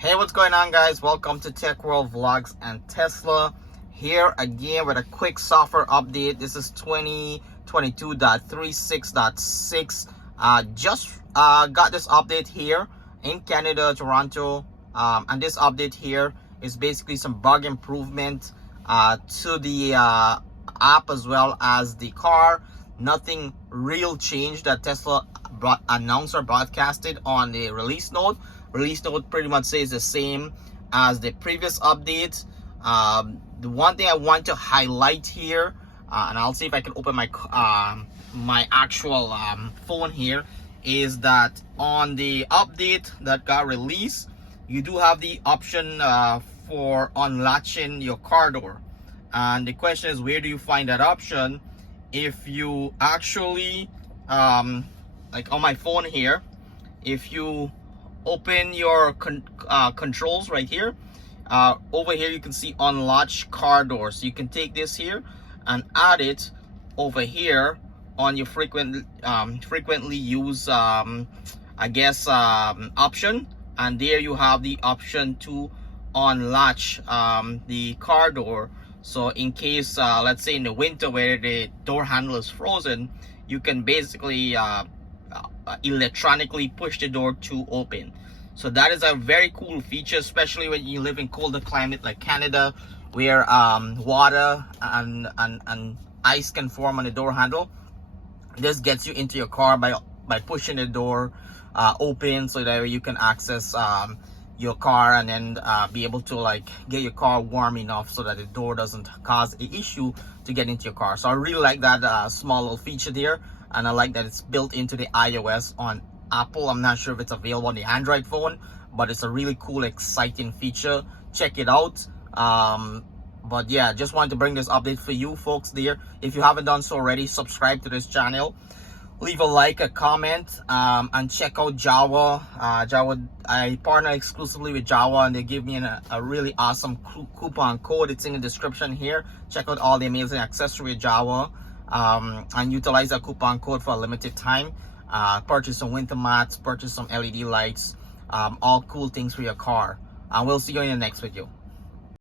Hey, what's going on, guys? Welcome to Tech World Vlogs and Tesla. Here again with a quick software update. This is 2022.36.6. Just got this update here in Canada, Toronto. And this update here is basically some bug improvement to the app as well as the car. Nothing real changed that Tesla announced or broadcasted on the release note. Release note pretty much says the same as the previous update. The one thing I want to highlight here, and I'll see if I can open my my actual phone here, is that on the update that got released, you do have the option for unlatching your car door. And the question is, where do you find that option? If you actually like on my phone here, if you open your controls right here, over here you can see unlatch car door. So you can take this here and add it over here on your frequently used option, and there you have the option to unlatch the car door. So in case let's say in the winter where the door handle is frozen, you can basically electronically push the door to open. So that is a very cool feature, especially when you live in colder climate like Canada, where water and ice can form on the door handle. This gets you into your car by pushing the door open, so that way you can access your car and then be able to like get your car warm enough so that the door doesn't cause an issue to get into your car. So I really like that small little feature there, and I like that it's built into the iOS on Apple. I'm not sure if it's available on the Android phone, but it's a really cool, exciting feature. Check it out. But yeah, just wanted to bring this update for you folks there. If you haven't done so already, subscribe to this channel, leave a like, a comment, and check out Java. I partner exclusively with Java, and they give me a really awesome coupon code. It's in the description here. Check out all the amazing accessories with Java, and utilize that coupon code for a limited time. Purchase some winter mats, purchase some LED lights, all cool things for your car. And we'll see you in the next video.